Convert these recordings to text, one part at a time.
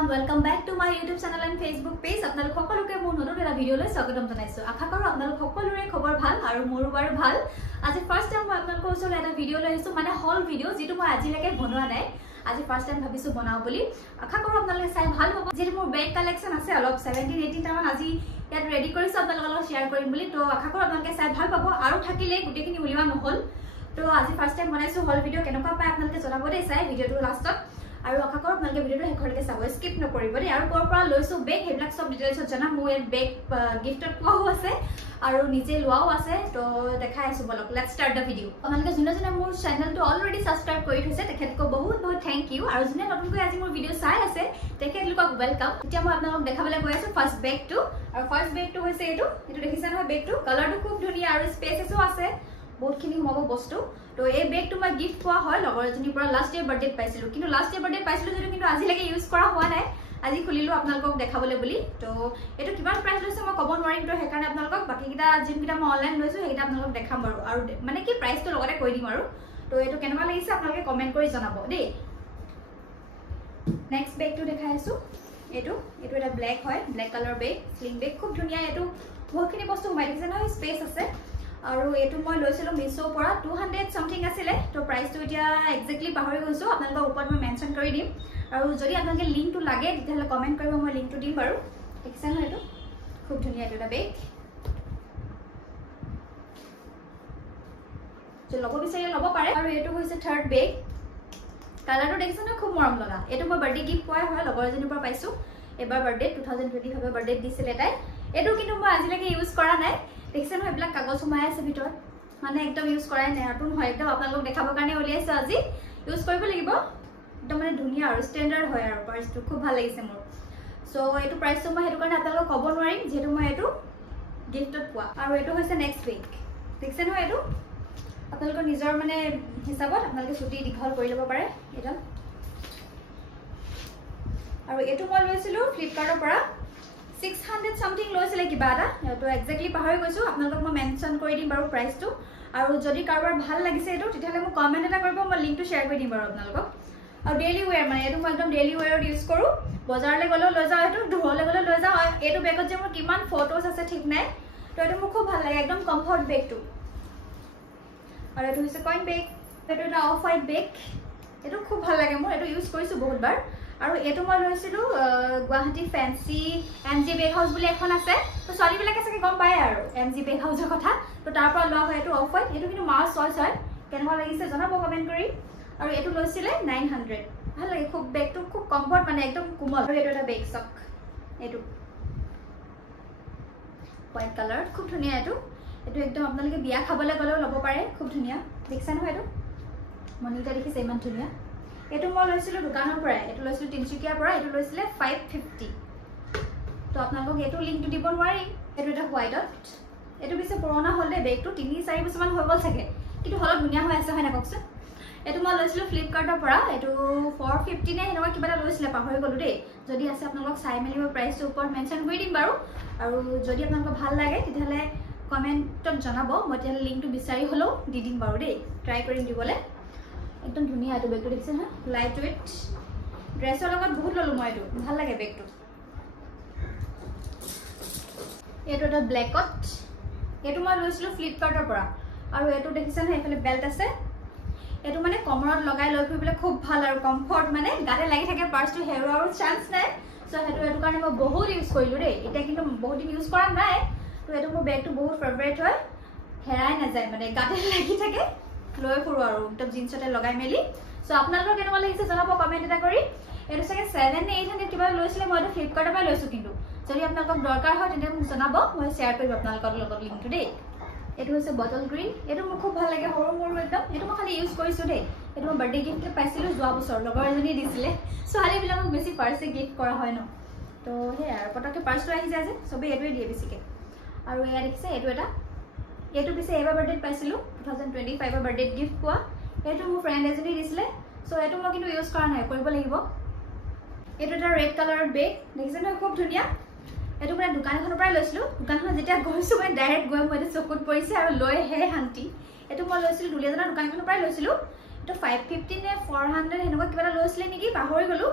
everyone, welcome back to my YouTube channel and Facebook page. আপোনালোক সকলোকে মোৰ নতুন এটা ভিডিঅলৈ স্বাগতম জনাইছো। আশা কৰোঁ আপোনালোক সকলোৰে খবৰ ভাল আৰু মোৰো বাৰু ভাল। আজি ফাৰ্স্ট টাইম মই আপোনালোকৰ ওচৰলৈ এটা ভিডিঅ লৈ আহিছো, মানে হল ভিডিঅ যেটো মই আজিলৈকে বনোৱা নাই। আজি ফাৰ্স্ট টাইম ভাবিছো বনাও বুলি। আশা কৰোঁ আপোনালোকে চাই ভাল পাব। যেটো মোৰ বেগ কালেকচন আছে অলপ 17-18 টা মান আজি ইয়াত ৰেডি কৰিছো আপোনালোকৰ লগত শেয়াৰ কৰিম বুলি। তো আশা কৰোঁ আপোনালোকে চাই ভাল পাব আৰু থাকিলে গুটেখিনি উলিওৱা নহল। তো আজি ফাৰ্স্ট টাইম বনাইছো হল ভিডিঅ কেনেকুৱা পায় আপোনালোকে জনাব দেই চাই ভিডিঅটো লাষ্টত। আৰু আশা কৰোঁ আপোনালোকে ভিডিঅটো শেষলৈকে চাব, স্কিপ নকৰিব দেই। আৰু ক'ৰ পৰা লৈছো বেগ হেবিলাক সব ডিটেইলছত জনাম। মোৰ এই বেগ গিফটত পোৱাও আছে আৰু নিজে লোৱাও আছে। তো দেখাই আছো বলক, লেটস ষ্টাৰ্ট দ্য ভিডিঅ। আপোনালোকে যোনে মোৰ চেনেলটো অলৰেডি সাবস্ক্ৰাইব কৰি থৈছে তেখেতক বহুত বহুত থ্যাংক ইউ। আৰু যোনে নতুনকৈ আজি মোৰ ভিডিঅ চাই আছে তেখেতলোকক ওয়েলকাম। এতিয়া মই আপোনালোকক দেখাবলৈ গৈ আছো ফাৰ্স্ট বেগটো। আৰু ফাৰ্স্ট বেগটো হৈছে এইটো দেখিছা নহয় বেগটো। কালাৰটো খুব ধুনীয়া আৰু স্পেচেসও আছে, বহুতখিনি হ'ব বস্তু। তো এই বেগটো মই গিফট পোৱা হয় লগৰ এজনীৰ পৰা। লাষ্ট ইয়াৰ বাৰ্থডেত পাইছিলো, কিন্তু লাষ্ট ইয়াৰ বাৰ্থডেত পাইছিলো যদিও কিন্তু আজিলৈকে ইউজ কৰা হোৱা নাই। আজি খুলিলো আপোনালোকক দেখাবলৈ বুলি। তো এইটো কিমান প্ৰাইস লৈছে মই ক'ব নোৱাৰিম, তো সেইকাৰণে আপোনালোকক বাকিকেইটা যোনকেইটা মই অনলাইন লৈছো সেইকেইটা আপোনালোকক দেখাম বাৰু। আৰু মানে কি প্ৰাইসটো লগতে কৈ দিম আৰু। তো এইটো কেনেকুৱা লাগিছে আপোনালোকে কমেন্ট কৰি জনাব দেই। নেক্সট বেগটো দেখাই আছো। এইটো এটা ব্ল্যাক হয়, ব্ল্যাক কালাৰ বেগ, স্লিং বেগ, খুব ধুনীয়া। এইটো বহুতখিনি বস্তু সোমাই দিছে নহয়, স্পেচ আছে। আৰু এইটো মই লৈছিলো মিশোৰ পৰা 200 সামথিং আছিলে। তো প্ৰাইসটো এতিয়া এক্স্যাক্টলি পাহৰি গৈছো, আপোনালোকৰ ওপৰত মই মেনশন কৰি দিম। আৰু যদি আপোনালোকে লিংকটো লাগে তেতিয়াহলে কমেন্ট কৰিব, মই লিংকটো দিম বাৰু। দেখিছে নহয় এইটো খুব ধুনীয়া এটা বেগ। যে ল'ব বিচাৰিলে ল'ব পাৰে। আৰু এইটো হৈছে থাৰ্ড বেগ। কালাৰটো দেখিছে নহয় খুব মৰম লগা। এইটো মই বাৰ্থডে গিফট পোৱাই হয়, লগৰ এজনীৰ পৰা পাইছো। এবাৰ বাৰ্থডে 2025 বাৰ্থডে দিছিলে তাই। এইটো কিন্তু মই আজিলৈকে ইউজ কৰা নাই। দেখিছে নহয় এইবিলাক কাগজ সোমাই আছে ভিতৰত, মানে একদম ইউজ কৰাই নাই। নতুন হয় একদম, আপোনালোকক দেখাবৰ কাৰণে উলিয়াইছো আজি। ইউজ কৰিব লাগিব, একদম মানে ধুনীয়া আৰু ষ্টেণ্ডাৰ্ড হয় আৰু পাৰ্চটো খুব ভাল লাগিছে মোৰ। সো এইটো প্ৰাইসটো মই সেইটো কাৰণে আপোনালোকক ক'ব নোৱাৰিম যেহেতু মই এইটো গিফটত পোৱা। আৰু এইটো হৈছে নেক্সট বেগ। দেখিছে নহয় এইটো আপোনালোকৰ নিজৰ মানে হিচাপত আপোনালোকে চুটি দীঘল কৰি ল'ব পাৰে এটা। আৰু এইটো মই লৈছিলো ফ্লিপকাৰ্টৰ পৰা 600 সামথিং লৈছিলে কিবা এটা। তো এক্স্যাক্টলি পাহৰি গৈছো, আপোনালোকক মই মেনশন কৰি দিম বাৰু প্ৰাইসটো। আৰু যদি কাৰোবাৰ ভাল লাগিছে এইটো তেতিয়াহলে মোক কমেন্ট এটা কৰিব, মই লিংকটো শেয়াৰ কৰি দিম বাৰু আপোনালোকক। আৰু ডেইলি ওয়্যাৰ, মানে এইটো মই একদম ডেইলি ওয়্যাৰত ইউজ কৰো। বজাৰলৈ গ'লেও লৈ যাওঁ, এইটো ধুবলৈ গ'লেও লৈ যাওঁ। এইটো বেগত যে মোৰ কিমান ফটোজ আছে ঠিক নাই। তো এইটো মোৰ খুব ভাল লাগে, একদম কমফৰ্ট বেগটো। আৰু এইটো হৈছে কইন বেগ। এইটো এটা অফ হোৱাইট বেগ, এইটো খুব ভাল লাগে মোৰ, এইটো ইউজ কৰিছো বহুতবাৰ। আৰু এইটো মই লৈছিলো গুৱাহাটী ফেন্সি MG বেগ হাউস বুলি এখন আছে। তো ছোৱালীবিলাকে চাগে গম পায় আৰু MG বেগ হাউসৰ কথা। তো তাৰ পৰা লোৱা হয় এইটো অফ হোৱাইট। এইটো কিন্তু মাৰ চইচ হয়, কেনেকুৱা লাগিছে জনাব কমেন্ট কৰি। আৰু এইটো লৈছিলে 900। ভাল লাগে খুব, বেগটো খুব কমফৰ্ট, মানে একদম কোমল। আৰু এইটো এটা বেগ চক, এইটো হোৱাইট কালাৰ, খুব ধুনীয়া। এইটো একদম আপোনালোকে বিয়া খাবলৈ গ'লেও ল'ব পাৰে, খুব ধুনীয়া। দেখিছে নহয় এইটো মনিটা দেখিছে ইমান ধুনীয়া। এইটো মই লৈছিলো দোকানৰ পৰাই, এইটো লৈছিলো তিনচুকীয়াৰ পৰা। এইটো লৈছিলে 550। তো আপোনালোকক এইটো লিংকটো দিব নোৱাৰিম। এইটো এটা হোৱাইটত, এইটো পিছে পুৰণা হ'ল দেই বেগটো, 3-4 বছৰমান হৈ গ'ল চাগে, কিন্তু হলত ধুনীয়া হৈ আছে হয় না কওকচোন। এইটো মই লৈছিলো ফ্লিপকাৰ্টৰ পৰা। এইটো 450 নে সেনেকুৱা কিবা এটা লৈছিলে, পাহৰি গ'লো দেই। যদি আছে আপোনালোকক চাই মেলি মই প্ৰাইসটোৰ ওপৰত মেনশন কৰি দিম বাৰু। আৰু যদি আপোনালোকক ভাল লাগে তেতিয়াহলে কমেন্টত জনাব, মই তেতিয়াহলে লিংকটো বিচাৰি হ'লেও দি দিম বাৰু দেই। ট্ৰাই কৰিম দিবলৈ। একদম ধুনীয়া এইটো বেগটো, দেখিছে নহয় লাইট ৱেইট। ড্ৰেছৰ লগত বহুত ললো মই, এইটো ভাল লাগে বেগটো। এইটো এটা ব্লেকত, এইটো মই লৈছিলো ফ্লিপকাৰ্টৰ পৰা। আৰু এইটো দেখিছে নহয় এইফালে বেল্ট আছে। এইটো মানে কমৰত লগাই লৈ ফুৰিবলৈ খুব ভাল আৰু কমফৰ্ট, মানে গাতে লাগি থাকে, পাৰ্চটো হেৰুৱাৰ চান্স নাই। সো সেইটো কাৰণে মই বহুত ইউজ কৰিলো দেই। এতিয়া কিন্তু বহুত দিন ইউজ কৰা নাই। তো এইটো মোৰ বেগটো বহুত ফেভাৰিট হয়, হেৰাই নাযায়, মানে গাতে লাগি থাকে, লৈ ফুৰো আৰু একদম জিন্সতে লগাই মেলি। সো আপোনালোকৰ কেনেকুৱা লাগিছে জনাব কমেন্ট এটা কৰি। এইটো চাগে 700-800 কিবা লৈছিলে, মই এইটো ফ্লিপকাৰ্টৰ পৰা লৈছো। কিন্তু যদি আপোনালোকক দৰকাৰ হয় তেন্তে মোক জনাব, মই শ্বেয়াৰ কৰিম আপোনালোকৰ লগত লিংকটো দেই। এইটো হৈছে বটল গ্ৰীণ। এইটো মোৰ খুব ভাল লাগে, সৰু মৰু একদম। এইটো মই খালি ইউজ কৰিছো দেই। এইটো মই বাৰ্থডে গিফ্ট পাইছিলো যোৱা বছৰ, লগৰ এজনীয়ে দিছিলে। ছোৱালীবিলাকক বেছি পাৰ্চে গিফ্ট কৰা হয় ন। তো সেয়াই আৰু পটককে পাৰ্চটো আহি যায় যে চবেই এইটোৱে দিয়ে বেছিকে। আৰু এয়া দেখিছে এইটো পিছে এবাৰ বাৰ্থডেত পাইছিলো, 2025 বাৰ্থডেত গিফট পোৱা। এইটো মোৰ ফ্ৰেণ্ড এজনী দিছিলে। সো এইটো মই কিন্তু ইউজ কৰা নাই, কৰিব লাগিব। এইটো এটা ৰেড কালাৰৰ বেগ, দেখিছে নহয় খুব ধুনীয়া। এইটো মানে দোকান এখনৰ পৰাই লৈছিলো। দোকানখন যেতিয়া গৈছো মই ডাইৰেক্ট গৈ মই চকুত পৰিছে আৰু লৈ হে শান্তি। এইটো মই লৈছিলো দুলীয়াজনৰ দোকানখনৰ পৰাই লৈছিলো। এইটো 550 নে 400 সেনেকুৱা কিবা এটা লৈছিলে নেকি, পাহৰি গ'লো।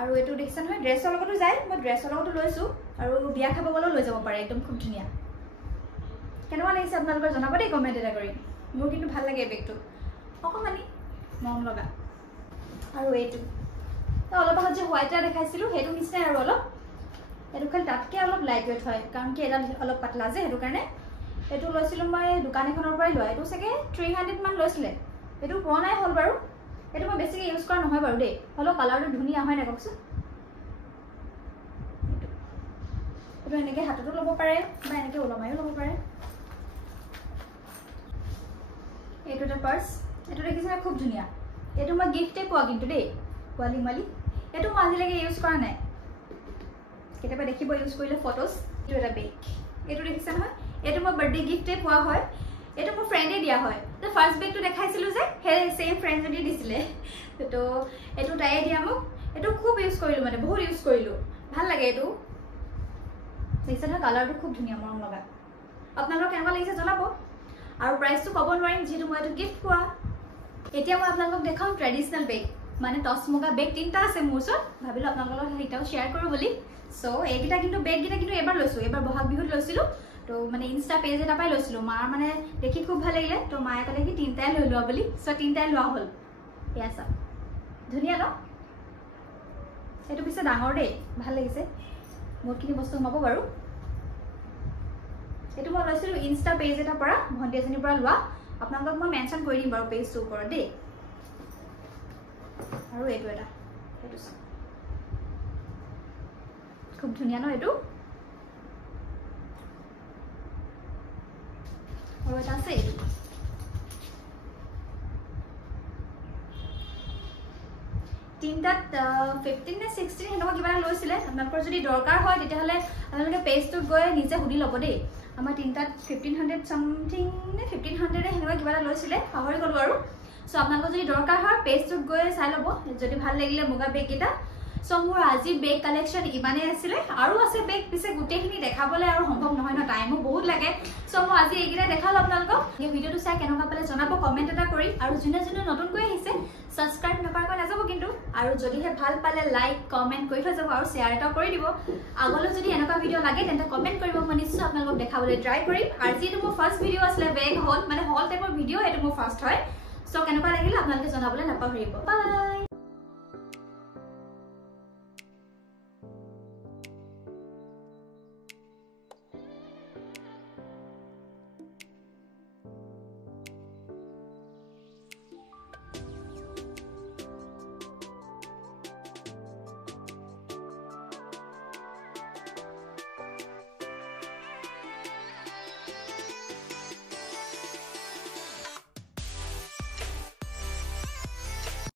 আৰু এটো দেখিছা নহয় ড্ৰেছৰ লগতো যায় মই ড্ৰেছৰ লগতো লৈছো আৰু বিয়া খাব গলেও লৈ যাব পাৰে একদম খুব ধুনিয়া কেনেকুৱা লাগিছে আপোনালোকৰ জনাব দেই কমেন্ট এটা কৰি মোৰ কিন্তু ভাল লাগে বেগটো অকমানি মৰম লগা আৰু এইটো তো অলপ আগত যে হোৱাইটটা দেখাইছিলো হেতু নিচিনা আৰু অলপ এটো খালি তাতকে অলপ লাইট ওয়েট হয় কাৰণ কি এটা অলপ পাতলা যে হেতু কাৰণে এটো লৈছিলো মই দোকান এখনৰ পৰাই লৈ এটো সকে 300 মান লৈছিলে এটো পুৰণাই হ'ল বাৰু এটো মই বেছিকে ইউজ কৰা নহয় বাৰু দেই হলো কালাৰটো ধুনিয়া হয় না ককছো এটো এনেকে হাতটো লব পাৰে বা এনেকে ওলমাইও লব পাৰে এটো এটা পাৰ্স এটো দেখিছে খুব ধুনিয়া এটো মই গিফটে পোৱা কিন্তু দেই কোৱালি মালি এটো মই আজিলৈকে ইউজ কৰা নাই কেতিয়াবা দেখিব ইউজ কৰিলে ফটোস এটো এটা বেগ এটো দেখিছে নহয় এটো মই বাৰ্থডে গিফটে পোৱা হয় এটো মোৰ ফ্ৰেণ্ডে দিয়া হয় তো ফাৰ্স্ট বেগটো দেখাইছিলো যে হে সেম ফ্ৰেণ্ড জনি দিছিলে তো এটো তাইয়ে দিয়া মোক এটো খুব ইউজ কৰিলো মানে বহুত ইউজ কৰিলো ভাল লাগে এটো দেখিছে না কালাৰটো খুব ধুনিয়া মৰম লগা আপোনালোকৰ কেনেকুৱা লাগিছে জনাব আৰু প্ৰাইসটো কব নোৱাৰিম যেটো মই এটো গিফট পোৱা এতিয়া মই আপোনালোকক দেখাম ট্ৰেডিশনাল বেগ মানে টস মুগা বেগ তিনটা আছে মোৰ ওচৰত ভাবিলো আপোনালোকৰ লগত এটাও শেয়াৰ কৰো বুলি সো এইকিটা কিন্তু বেগ গিটা কিন্তু এবাৰ লৈছো এবাৰ বহাগ বিহুত লৈছিলো তো মানে ইনস্টা পেজ এটা পাই লৈছিলো মাৰ মানে দেখি খুব ভাল লাগিলে তো মায়ে কলে কি তিনটাই লৈ লোৱা বুলি সো তিনটাই লোৱা হল ইয়া সব ধুনিয়া ন এটো পিছে ডাঙৰ দেই ভাল লাগিছে মোৰখিনি বস্তু মাপো বাৰু এটো মই লৈছিলো ইনস্টা পেজ এটা পৰা ভন্টি এজনীৰ পৰা লোৱা আপোনালোকক মই মেনশন কৰি দিম বাৰু পেজটোৰ ওপৰত দেই আৰু এটো এটা এটো খুব ধুনিয়া ন এটো আৰু এটা আছে এটো তিনটাত 15 নে 16 হেনকা কিবা লৈছিলে আপোনালোকৰ যদি দৰকাৰ হয় তেতিয়াহলে আপোনালোকে পেজটোত গৈ নিজে হুদি ল'ব দেই আমাৰ তিনটাত 1500 সামথিং নে 1500 হেনকা কিবা লৈছিলে পাহৰি গলো আৰু সো আপোনালোকৰ যদি দৰকাৰ হয় পেজটোত গৈ চাই ল'ব যদি ভাল লাগিলে মুগা বেগ এটা সো মোৰ আজি বেগ কালেকশন ইমানে আছিলে আৰু আছে বেগ পিছে গুটেখিনি দেখাবলে আৰু সম্ভৱ নহয় ন টাইমও বহুত লাগে সো মই আজি এইগিটা দেখালো আপোনালোকক এই ভিডিওটো চাই কেনেকুৱা পালে জনাব কমেন্ট এটা কৰি আৰু যোনে যোনে নতুন কৈ আহিছে সাবস্ক্ৰাইব নকৰাকৈ নাযাব কিন্তু আৰু যদিহে ভাল পালে লাইক কমেন্ট কৰি থৈ যাব আৰু শেয়াৰ এটা কৰি দিব আগলৈ যদি এনেকুৱা ভিডিও লাগে তেন্তে কমেন্ট কৰিব মই নিশ্চয় আপোনালোকক দেখাবলৈ ট্ৰাই কৰিম আজি এটো মোৰ ফাৰ্স্ট ভিডিও আছিলে বেগ হল মানে হল টাইপৰ ভিডিও এটো মোৰ ফাৰ্স্ট হয় সো কেনেকুৱা লাগিলে আপোনালোকে জনাবলৈ নাপাহৰিব বাই